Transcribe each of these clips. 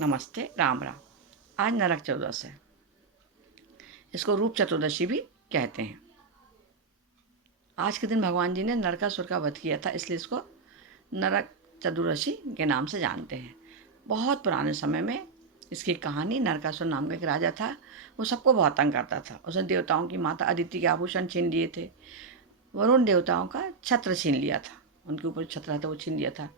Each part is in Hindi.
नमस्ते, राम राम। आज नरक चतुर्दशी है। इसको रूप चतुर्दशी भी कहते हैं। आज के दिन भगवान जी ने नरकासुर का वध किया था, इसलिए इसको नरक चतुर्दशी के नाम से जानते हैं। बहुत पुराने समय में इसकी कहानी, नरकासुर नाम का एक राजा था। वो सबको बहुत तंग करता था। उसने देवताओं की माता अदिति के आभूषण छीन लिए थे। वरुण देवताओं का छत्र छीन लिया था। उनके ऊपर छत्र था वो छीन लिया था।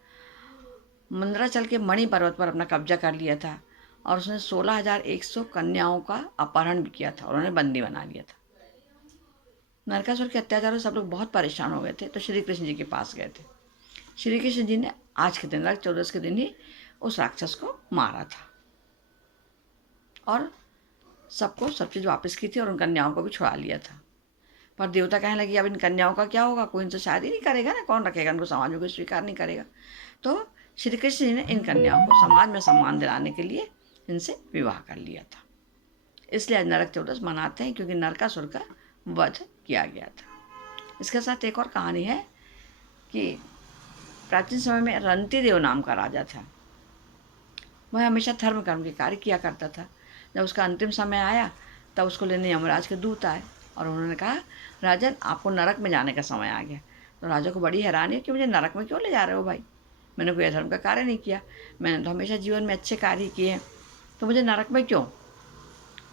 मंदराचल के मणि पर्वत पर अपना कब्जा कर लिया था और उसने 16,100 कन्याओं का अपहरण भी किया था और उन्हें बंदी बना लिया था। नरकासुर के अत्याचारों से सब लोग बहुत परेशान हो गए थे, तो श्री कृष्ण जी के पास गए थे। श्री कृष्ण जी ने आज के दिन, नरक चतुर्दशी के दिन ही उस राक्षस को मारा था और सबको सब चीज़ वापस की थी और उन कन्याओं को भी छुड़ा लिया था। पर देवता कहने लगे अब इन कन्याओं का क्या होगा, कोई इनसे शादी नहीं करेगा ना, कौन रखेगा इनको, समाज में कोई स्वीकार नहीं करेगा। तो श्री कृष्ण जी ने इन कन्याओं को समाज में सम्मान दिलाने के लिए इनसे विवाह कर लिया था। इसलिए आज नरक चतुर्दशी मनाते हैं, क्योंकि नरकासुर का वध किया गया था। इसके साथ एक और कहानी है कि प्राचीन समय में रंती देव नाम का राजा था। वह हमेशा धर्म कर्म के कार्य किया करता था। जब उसका अंतिम समय आया तब उसको लेने यमराज के दूत आए और उन्होंने कहा, राजन आपको नरक में जाने का समय आ गया। तो राजा को बड़ी हैरानी है कि मुझे नरक में क्यों ले जा रहे हो भाई, मैंने कोई धर्म का कार्य नहीं किया, मैंने तो हमेशा जीवन में अच्छे कार्य किए हैं, तो मुझे नरक में क्यों।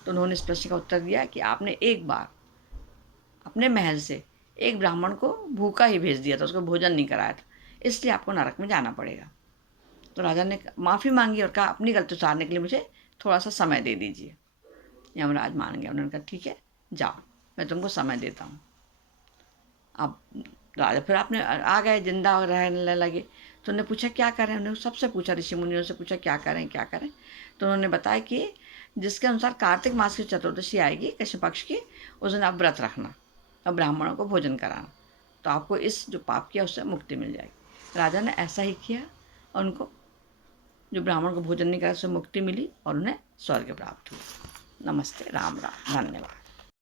तो उन्होंने इस प्रश्न का उत्तर दिया कि आपने एक बार अपने महल से एक ब्राह्मण को भूखा ही भेज दिया था, उसको भोजन नहीं कराया था, इसलिए आपको नरक में जाना पड़ेगा। तो राजा ने माफ़ी मांगी और कहा, अपनी गलती सुधारने के लिए मुझे थोड़ा सा समय दे दीजिए। यमराज मान गया। उन्होंने कहा, ठीक है जाओ, मैं तुमको समय देता हूँ। अब राजा फिर आपने आ गए, जिंदा रहने लगे। तो उन्होंने पूछा क्या करें, उन्होंने सबसे पूछा, ऋषि मुनियों से पूछा क्या करें क्या करें। तो उन्होंने बताया कि जिसके अनुसार कार्तिक मास की चतुर्दशी आएगी कृष्ण पक्ष की, उस दिन आप व्रत रखना और ब्राह्मणों को भोजन कराना, तो आपको इस जो पाप किया उससे मुक्ति मिल जाएगी। राजा ने ऐसा ही किया और उनको जो ब्राह्मण को भोजन नहीं करा उससे मुक्ति मिली और उन्हें स्वर्ग प्राप्त हुआ। नमस्ते, राम राम, धन्यवाद।